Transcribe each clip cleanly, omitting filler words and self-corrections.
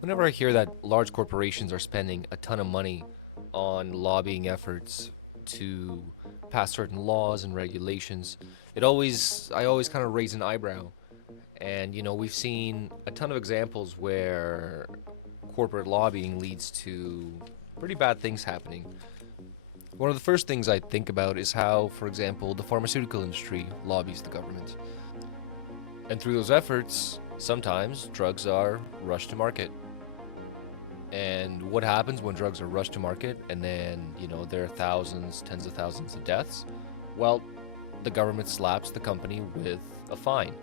Whenever I hear that large corporations are spending a ton of money on lobbying efforts to pass certain laws and regulations, I always kind of raise an eyebrow. And we've seen a ton of examples where corporate lobbying leads to pretty bad things happening. One of the first things I think about is how, for example, the pharmaceutical industry lobbies the government. And through those efforts, sometimes drugs are rushed to market. And what happens when drugs are rushed to market and then, there are thousands, tens of thousands of deaths? Well, the government slaps the company with a fine.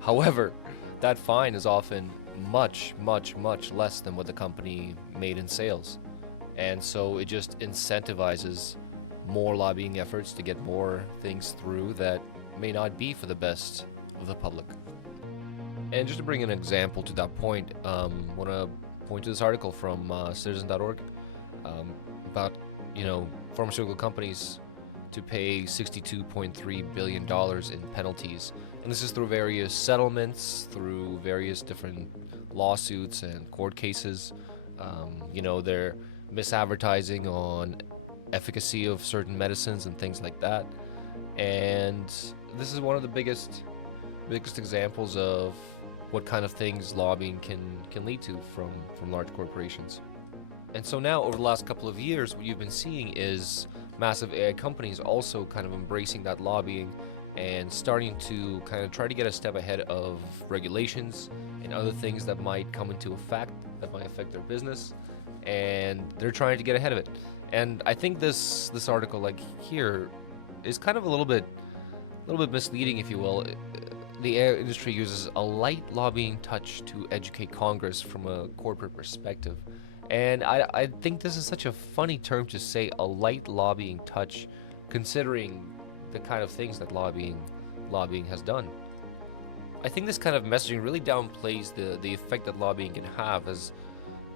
However, that fine is often much, much, much less than what the company made in sales. And so it just incentivizes more lobbying efforts to get more things through that may not be for the best of the public. And just to bring an example to that point, want to point to this article from citizen.org about, pharmaceutical companies to pay $62.3 billion in penalties. And this is through various settlements, through various different lawsuits and court cases. They're misadvertising on efficacy of certain medicines and things like that. And this is one of the biggest examples of what kind of things lobbying can lead to from large corporations. And so now, over the last couple of years, what you've been seeing is massive AI companies also kind of embracing that lobbying and starting to kind of try to get a step ahead of regulations and other things that might come into effect that might affect their business, and they're trying to get ahead of it. And I think this article, like here, is kind of a little bit misleading, if you will. The AI industry uses a light lobbying touch to educate Congress from a corporate perspective. And I think this is such a funny term to say, a light lobbying touch, considering the kind of things that lobbying has done. I think this kind of messaging really downplays the effect that lobbying can have, as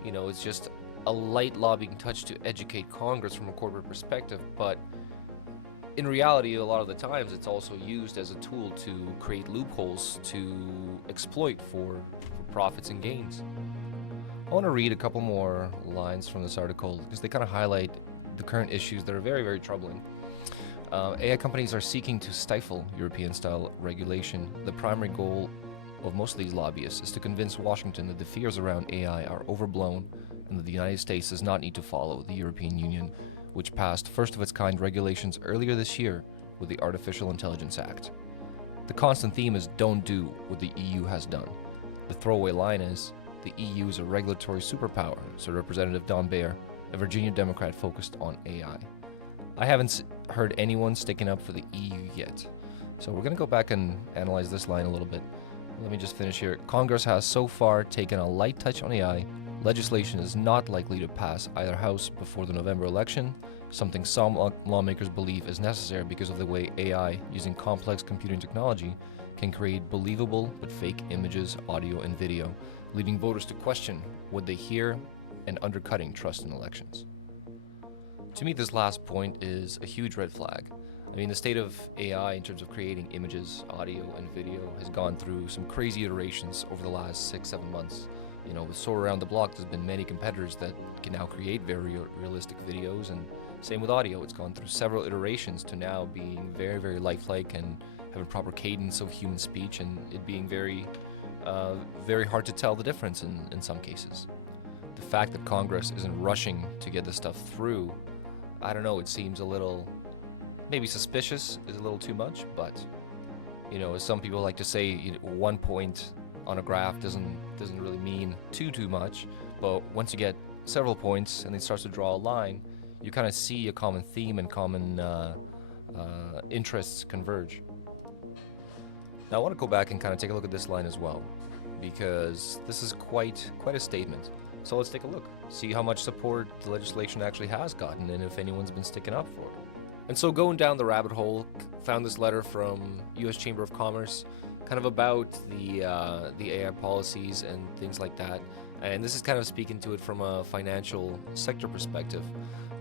it's just a light lobbying touch to educate Congress from a corporate perspective, but in reality, a lot of the times it's also used as a tool to create loopholes to exploit for profits and gains. I want to read a couple more lines from this article because they kind of highlight the current issues that are very, very troubling. AI companies are seeking to stifle European-style regulation. The primary goal of most of these lobbyists is to convince Washington that the fears around AI are overblown and that the United States does not need to follow the European Union, which passed first-of-its-kind regulations earlier this year with the Artificial Intelligence Act. The constant theme is don't do what the EU has done. The throwaway line is, the EU is a regulatory superpower, said Representative Don Baer, a Virginia Democrat focused on AI. I haven't heard anyone sticking up for the EU yet. So we're going to go back and analyze this line a little bit. Let me just finish here. Congress has so far taken a light touch on AI. Legislation is not likely to pass either house before the November election, something some lawmakers believe is necessary because of the way AI, using complex computing technology, can create believable but fake images, audio, and video, leading voters to question what they hear and undercutting trust in elections. To me, this last point is a huge red flag. I mean, the state of AI in terms of creating images, audio, and video has gone through some crazy iterations over the last 6-7 months. With Soar Around the Block, there's been many competitors that can now create very realistic videos, and same with audio. It's gone through several iterations to now being very, very lifelike and having proper cadence of human speech, and it being very, very hard to tell the difference in some cases. The fact that Congress isn't rushing to get this stuff through, I don't know, it seems a little, maybe suspicious is a little too much, but, as some people like to say, 1 point on a graph doesn't really mean too much, but once you get several points and it starts to draw a line, you kind of see a common theme and common interests converge. Now I want to go back and kind of take a look at this line as well, because this is quite a statement. So let's take a look, see how much support the legislation actually has gotten and if anyone's been sticking up for it. And so going down the rabbit hole, found this letter from U.S. Chamber of Commerce, kind of about the AI policies and things like that. And this is kind of speaking to it from a financial sector perspective.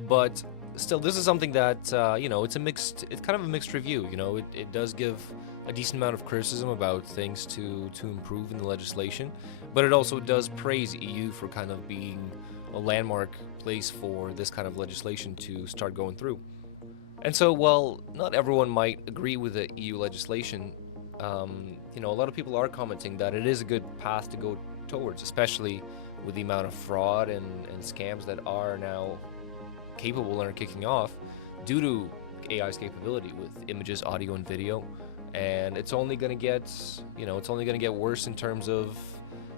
But still, this is something that, it's kind of a mixed review. It does give a decent amount of criticism about things to improve in the legislation, but it also does praise EU for kind of being a landmark place for this kind of legislation to start going through. And so, while not everyone might agree with the EU legislation, a lot of people are commenting that it is a good path to go towards, especially with the amount of fraud and scams that are now capable and are kicking off due to AI's capability with images, audio, and video. And it's only going to get worse in terms of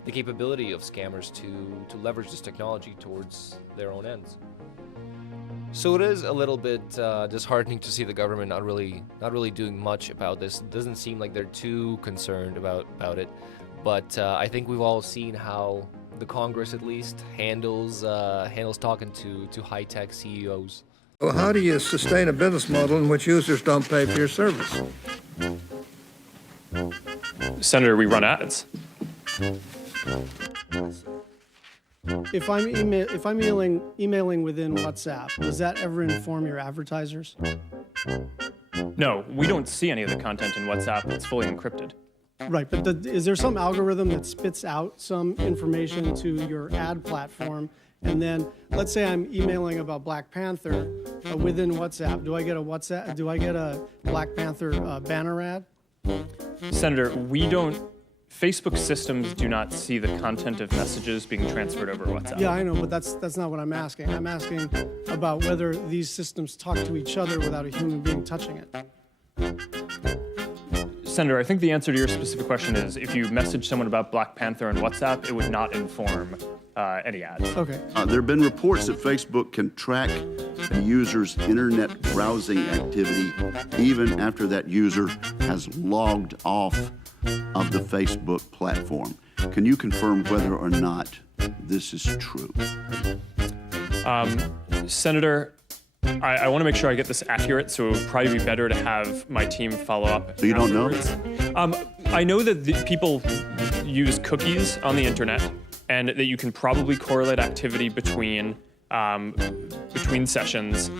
the capability of scammers to leverage this technology towards their own ends. So it is a little bit disheartening to see the government not really doing much about this. It doesn't seem like they're too concerned about it, but I think we've all seen how the Congress at least handles talking to high-tech CEOs. Well, how do you sustain a business model in which users don't pay for your service? Senator, we run ads. If I'm emailing within WhatsApp, does that ever inform your advertisers? No, we don't see any of the content in WhatsApp. It's fully encrypted. Right, but is there some algorithm that spits out some information to your ad platform, and then let's say I'm emailing about Black Panther within WhatsApp? Do I get a Black Panther banner ad? Senator, Facebook systems do not see the content of messages being transferred over WhatsApp. Yeah, I know, but that's not what I'm asking. I'm asking about whether these systems talk to each other without a human being touching it. Senator, I think the answer to your specific question is if you message someone about Black Panther on WhatsApp, it would not inform any ads. Okay. There have been reports that Facebook can track a user's internet browsing activity even after that user has logged off of the Facebook platform. Can you confirm whether or not this is true? Senator, I want to make sure I get this accurate, so it would probably be better to have my team follow up. So you don't know? I know that people use cookies on the internet, and that you can probably correlate activity between sessions.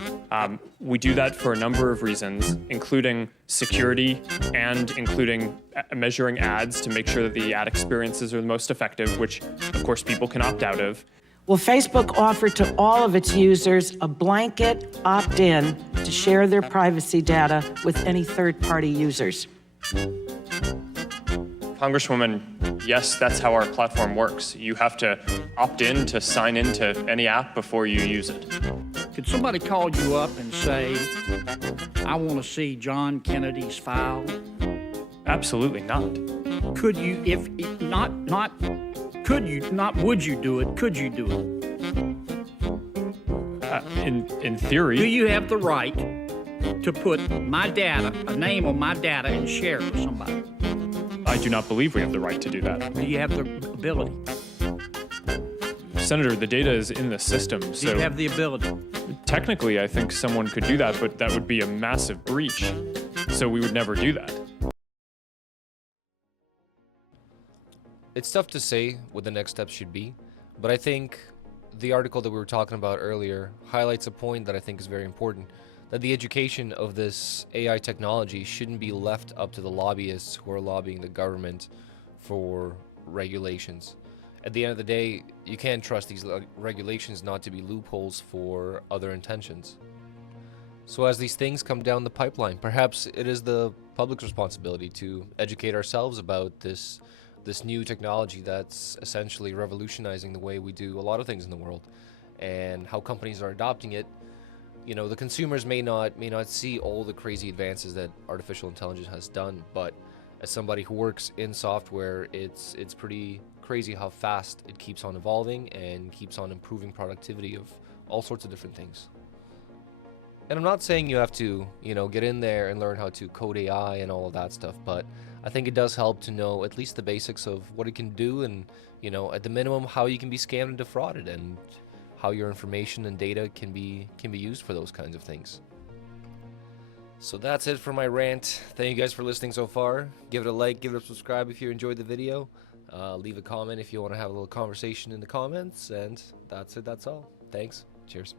We do that for a number of reasons, including security and including measuring ads to make sure that the ad experiences are the most effective, which, of course, people can opt out of. Will Facebook offer to all of its users a blanket opt-in to share their privacy data with any third-party users? Congresswoman, yes, that's how our platform works. You have to opt in to sign into any app before you use it. Could somebody call you up and say, I want to see John Kennedy's file? Absolutely not. Could you, would you do it? Could you do it? In theory. Do you have the right to put my data, a name on my data, and share it with somebody? I do not believe we have the right to do that. Do you have the ability? Senator, the data is in the system, so... Do you have the ability? Technically, I think someone could do that, but that would be a massive breach, so we would never do that. It's tough to say what the next step should be, but I think the article that we were talking about earlier highlights a point that I think is very important, that the education of this AI technology shouldn't be left up to the lobbyists who are lobbying the government for regulations. At the end of the day, you can't trust these regulations not to be loopholes for other intentions. So as these things come down the pipeline, perhaps it is the public's responsibility to educate ourselves about this new technology that's essentially revolutionizing the way we do a lot of things in the world, and how companies are adopting it. You know, the consumers may not see all the crazy advances that artificial intelligence has done, but as somebody who works in software, it's pretty crazy how fast it keeps on evolving and keeps on improving productivity of all sorts of different things. And I'm not saying you have to, get in there and learn how to code AI and all of that stuff, but I think it does help to know at least the basics of what it can do, and, at the minimum, how you can be scammed and defrauded, and how your information and data can be used for those kinds of things. So that's it for my rant. Thank you guys for listening so far. Give it a like, give it a subscribe if you enjoyed the video. Leave a comment if you want to have a little conversation in the comments, and that's it, that's all. Thanks. Cheers.